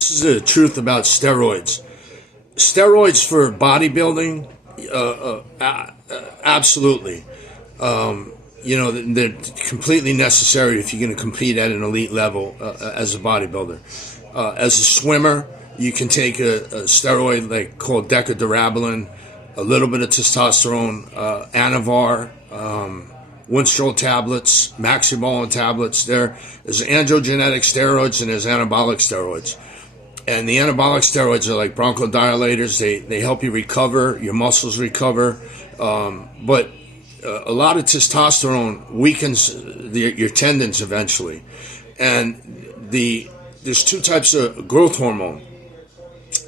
This is the truth about steroids. Steroids for bodybuilding, absolutely. They're completely necessary if you're going to compete at an elite level as a bodybuilder. As a swimmer, you can take a steroid called decadurabolin, a little bit of testosterone, Anavar, Winstrol tablets, Maxibolin tablets. There's androgenetic steroids and there's anabolic steroids. And the anabolic steroids are like bronchodilators. They help you recover, your muscles recover. But a lot of testosterone weakens your tendons eventually. And there's two types of growth hormone.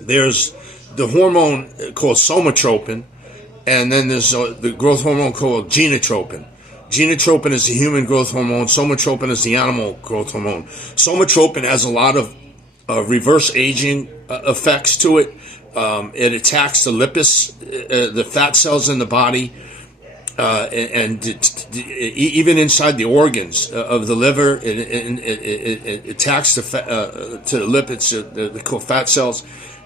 There's the hormone called somatropin, and then there's the growth hormone called genotropin. Genotropin is the human growth hormone. Somatropin is the animal growth hormone. Somatropin has a lot of reverse aging effects to it. It attacks the lipus, the fat cells in the body, and even inside the organs of the liver. It attacks to the lipids, the called fat cells,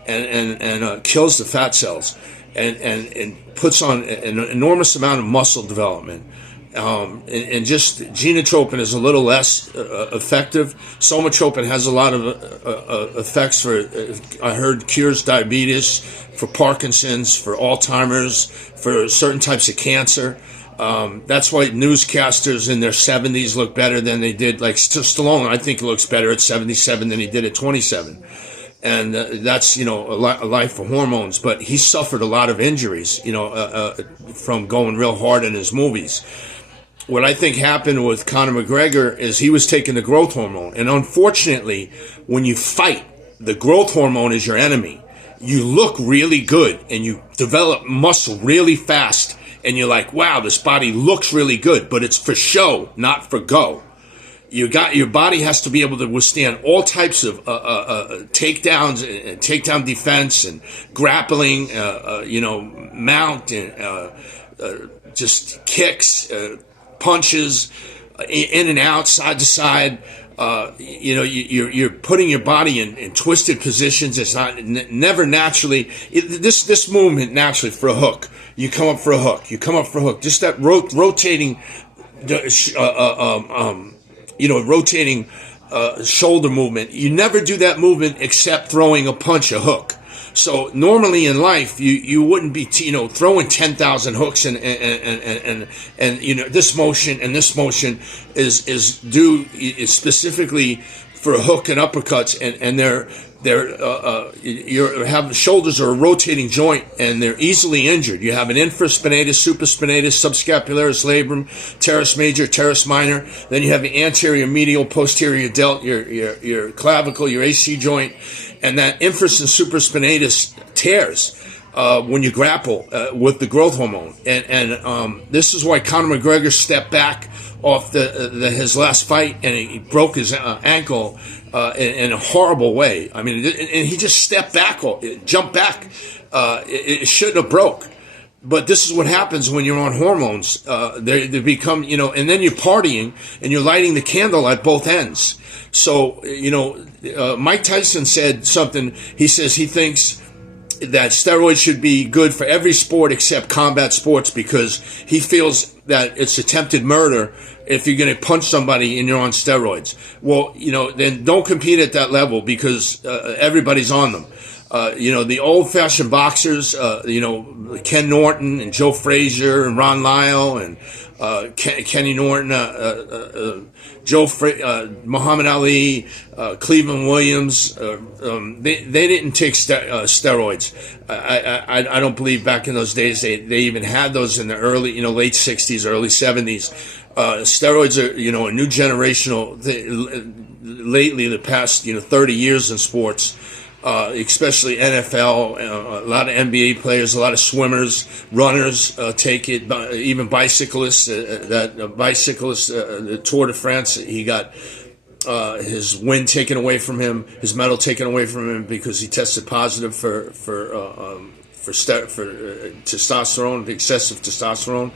and kills the fat cells, and puts on an enormous amount of muscle development. And just genotropin is a little less effective. Somatropin has a lot of effects for, I heard, cures diabetes, for Parkinson's, for Alzheimer's, for certain types of cancer. That's why newscasters in their 70s look better than they did. Like Stallone, I think, looks better at 77 than he did at 27. And that's, a life for hormones. But he suffered a lot of injuries, from going real hard in his movies. What I think happened with Conor McGregor is he was taking the growth hormone. And unfortunately, when you fight, the growth hormone is your enemy. You look really good and you develop muscle really fast. And you're like, wow, this body looks really good, but it's for show, not for go. Your body has to be able to withstand all types of takedowns, takedown defense, and grappling, mount, and just kicks, punches, in and out, side to side. You're putting your body in twisted positions. It's never naturally. This movement naturally for a hook. You come up for a hook. You come up for a hook. Just that rotating, rotating shoulder movement. You never do that movement except throwing a punch, a hook. So normally in life, you wouldn't be throwing 10,000 hooks and this motion and this motion is specifically for hook and uppercuts, and you have shoulders are a rotating joint and they're easily injured. You have an infraspinatus, supraspinatus, subscapularis labrum, teres major, teres minor. Then you have the anterior medial, posterior delt, your clavicle, your AC joint. And that infras and supraspinatus tears when you grapple with the growth hormone. And this is why Conor McGregor stepped back off his last fight, and he broke his ankle in a horrible way. I mean, and he just stepped back, jumped back. It shouldn't have broke. But this is what happens when you're on hormones. They become, and then you're partying and you're lighting the candle at both ends. So, Mike Tyson said something. He says he thinks that steroids should be good for every sport except combat sports, because he feels that it's attempted murder if you're going to punch somebody and you're on steroids. Well, then don't compete at that level, because everybody's on them. The old-fashioned boxers, Ken Norton and Joe Frazier and Ron Lyle and Kenny Norton, Muhammad Ali, Cleveland Williams, they didn't take steroids. I don't believe back in those days they even had those in the early, late 60s, early 70s. Steroids are, a new generational lately, the past, 30 years in sports. Especially NFL, a lot of NBA players, a lot of swimmers, runners take it, even bicyclists. The Tour de France, he got his win taken away from him, his medal taken away from him because he tested positive for testosterone, excessive testosterone.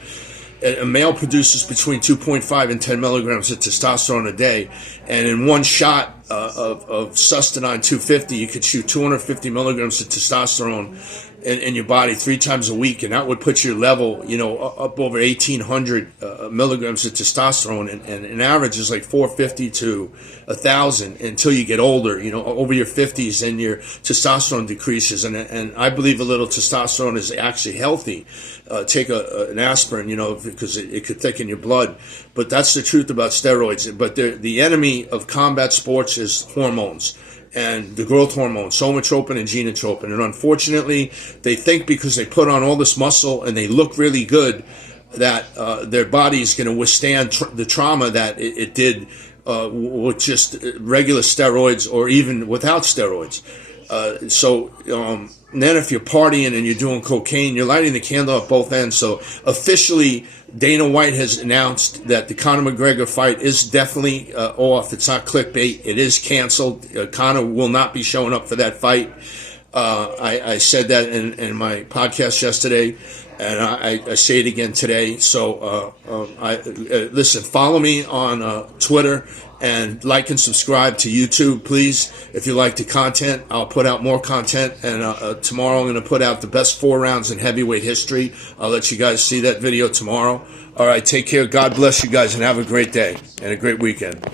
A male produces between 2.5 and 10 milligrams of testosterone a day, and in one shot, of Sustanon 250, you could shoot 250 milligrams of testosterone in your body 3 times a week, and that would put your level, up over 1,800 milligrams of testosterone, and an average is like 450 to 1,000 until you get older, over your 50s, and your testosterone decreases, and I believe a little testosterone is actually healthy. Take an aspirin, because it could thicken your blood, but that's the truth about steroids. But the enemy of combat sports is hormones, and the growth hormones, somatropin and genotropin. And unfortunately, they think because they put on all this muscle and they look really good that their body is going to withstand the trauma that it did with just regular steroids or even without steroids. And then if you're partying and you're doing cocaine, you're lighting the candle at both ends. So officially, Dana White has announced that the Conor McGregor fight is definitely off. It's not clickbait. It is canceled. Conor will not be showing up for that fight. I said that in my podcast yesterday, and I say it again today. So listen, follow me on Twitter, and like and subscribe to YouTube, please. If you like the content, I'll put out more content. And tomorrow I'm going to put out the best 4 rounds in heavyweight history. I'll let you guys see that video tomorrow. All right, take care. God bless you guys, and have a great day and a great weekend.